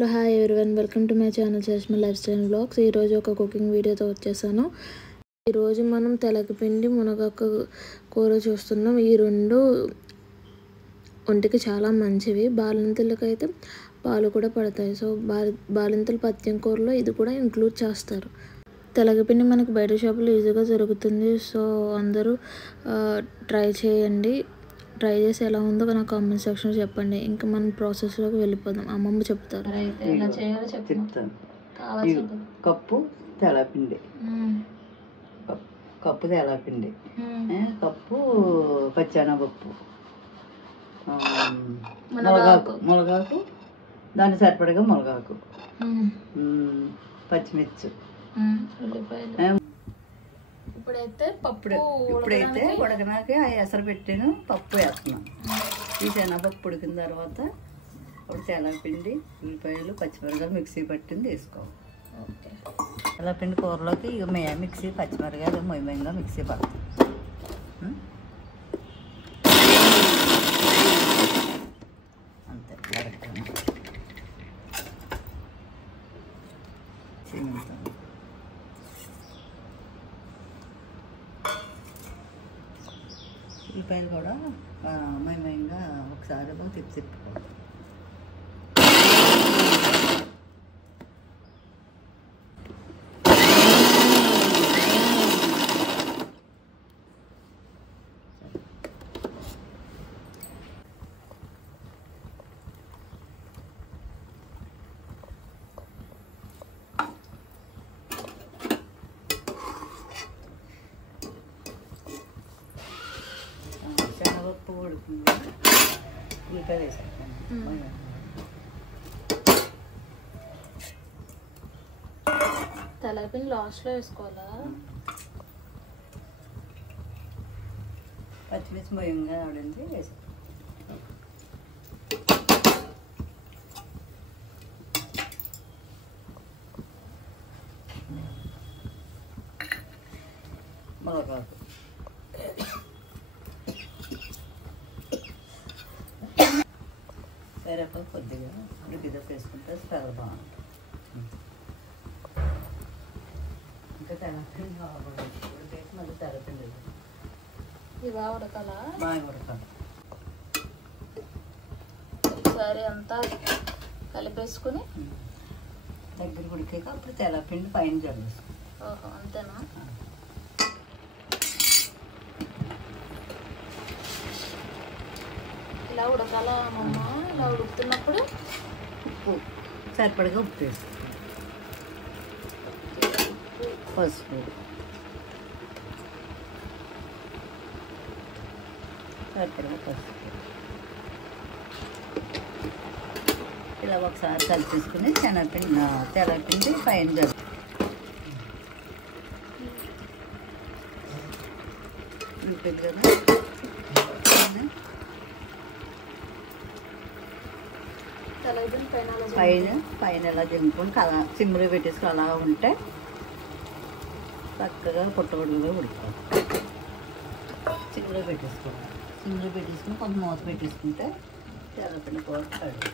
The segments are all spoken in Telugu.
Hello hi everyone, welcome to my channel Chashma lifestyle blogs. ఈరోజు ఒక కుకింగ్ వీడియోతో వచ్చేసాను. ఈరోజు మనం తెలగపిండి మునగాకు కూర చూస్తున్నాం. ఈ రెండు ఒంటికి చాలా మంచివి. బాలింతలకు అయితే పాలు కూడా పడతాయి. సో బాలింతల పథ్యం కూరలో ఇది కూడా ఇంక్లూడ్ చేస్తారు. తెలగపిండి మనకు బయట షాపులో ఈజీగా దొరుకుతుంది. సో అందరూ ట్రై చేయండి. ట్రై చేసి ఎలా ఉందో నా కామెంట్ సెక్షన్లో చెప్పండి. ఇంకా మనం ప్రాసెస్లోకి వెళ్ళిపోదాం. అమ్మమ్మ చెప్తారు. అయితే ఎలా చేయాలో చెప్తాను. కప్పు తెలపిండి, కప్పు తెలపిండి, కప్పు పచ్చెనగపప్పు, మునగాకు దాన్ని సరిపడగా మునగాకు, పచ్చిమిర్చి. ఇప్పుడైతే ఉడకనాక ఆ ఎసరు పెట్టాను, పప్పు వేస్తున్నాను. ఈ శనగపప్పు ఉడికిన తర్వాత అప్పుడు తెలపిండి, ఉల్లిపాయలు, పచ్చిమిరకాయలు మిక్సీ పట్టింది వేసుకోవాలి. తెలపిండి కూరలోకి ఇక మిక్సీ పచ్చిమిరకాయలు మొయ్యంగా మిక్సీ పడతాం. అంతే కరెక్ట్. ఉల్లిపాయలు కూడా మయంగా ఒకసారి తిప్పుకోవాలి. శనగపప్పు ఉడుకుంది, ఉల్లిపాయలు వేసుకుంటాను. తెలపిండి లాస్ట్లో వేసుకోవాలా? పచ్చిమిర్చి మొయ్యంగా ఆడింది వేసాను. మునగాకు, వేరేపాకు కొద్దిగా ఉడికిదో వేసుకుంటే చాలా బాగుంటుంది. ఇంకా తెలపిండి ఉడికేసి మళ్ళీ తెలపిండి బాగా ఉడకాలా? బాగా ఉడకాలి. ఒకసారి అంతా కలిపేసుకుని దగ్గర ఉడికాక అప్పుడు తెలపిండి పైన జల్లేసుకో. ఓహో, అంతేనా? ఇలా ఉడకాలా అమ్మమ్మ? ఇలా ఉడుకుతున్నప్పుడు ఉప్పు సరిపడగా ఉప్పు వేసుకో, పసుపు సరిపడగా పసుపు. ఇలా ఒకసారి కలిపేసుకుని శనగపిండి తెలపిండి పైన జల్లు. ఉంటుంది కదా, పైన ఇలా జంపుకొని సిమ్లో పెట్టేసుకుని అలా ఉంటే చక్కగా పుట్టగొడుగులో ఉడుకోవాలి. సిమ్లో పెట్టేసుకోవాలి. సిమ్లో పెట్టేసుకుని కొంత మూత పెట్టేసుకుంటే తెల్లపిండి కూర కడి.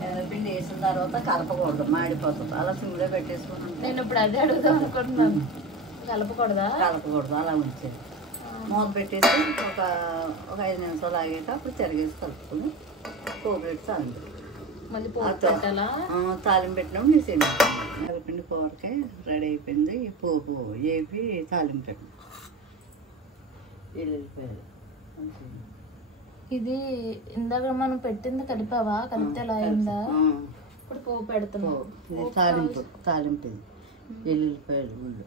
తెల్లపిండి వేసిన తర్వాత కలపకూడదు, మాడిపోతుంది. అలా సిమ్లో పెట్టేసుకుని నేను ఇప్పుడు అదే అడుగుదాం అనుకుంటున్నాను. కలపకూడదా? కలపకూడదు, అలా ఉంచేది. మూత పెట్టేసి ఒక 5 నిమిషాలు ఆగాక అప్పుడు తిరిగేసి కలుపుకొని పోపు పెట్టి తాలింపు. మళ్ళీ తాలింపు పెట్టినప్పుడు నీ తెలపిండి కూరకే రెడీ అయిపోయింది. ఈ పోపు వేపి తాలింపు పెట్టిన వెళ్ళిపోయారు. ఇది ఇందాక మనం పెట్టింది కలిపావా? కలిపితే ఎలా అయిందా? ఇప్పుడు పోపు పెడుతున్నావు. ఇది తాలింపు ఇది ఎల్లుల్లిపాయలు, ఉల్లు,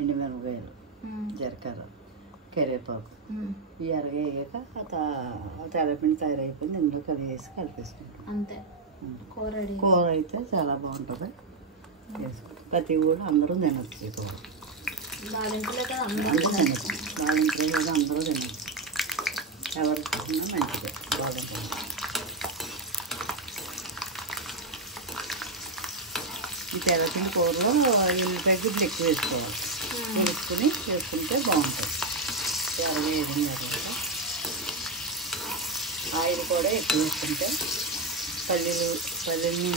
ఎండుమిరపకాయలు, జీలకర్ర, కరివేపాకు ఈ అరగయ్యాక తెల్లపిండి తయారైపోయింది. ఇందులో కలిపేసి కలిపేసుకుంటాం. అంతే. కూర అయితే చాలా బాగుంటుంది. వేసుకుంటాం. ప్రతి ఊళ్ళో అందరూ తినచ్చు. కూర బాలింతలే కదా అందరూ తినచ్చు. బాలింతలే కదా అందరూ తినచ్చు. ఎవరికి తిన్నా మంచిదే బాలింతలు. ఈ తెల్లపిండి కూరలో ఎల్లిపాయ గుడ్లు ఎక్కువ వేసుకోవాలి. వేసుకుంటే బాగుంటుంది. ఎర్రగా వేగిన తర్వాత ఆయిల్ కూడా ఎక్కువ వేసుకుంటే పల్లీలు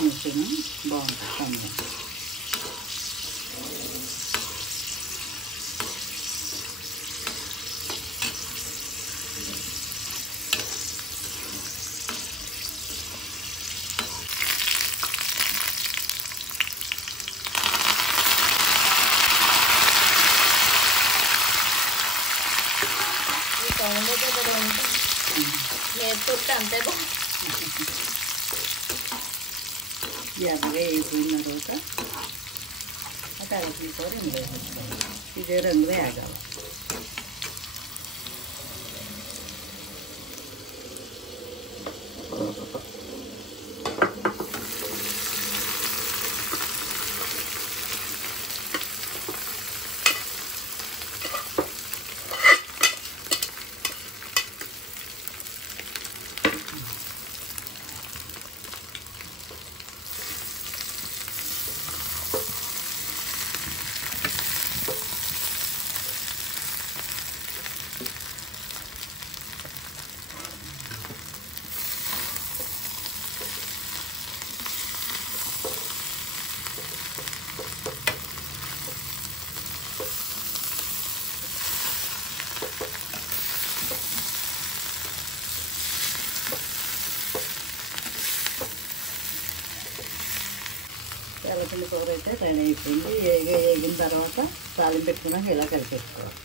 వేసుకుని బాగుంటుంది కమ్మగా. నేర్చుకుంటే అంతే బాగుంది. ఎర్రగా వేగిపోయిన తర్వాత ఆ తెల్లపిండి కూర ఇందులో వేసుకోవాలి. ఇదే రంగులో వేగాలి. తెల్లపిండి కూర అయితే రెడీ అయిపోయింది. వేగిన తర్వాత తాలింపు పెట్టుకున్నాక ఇలా కలిపెట్టుకోవాలి.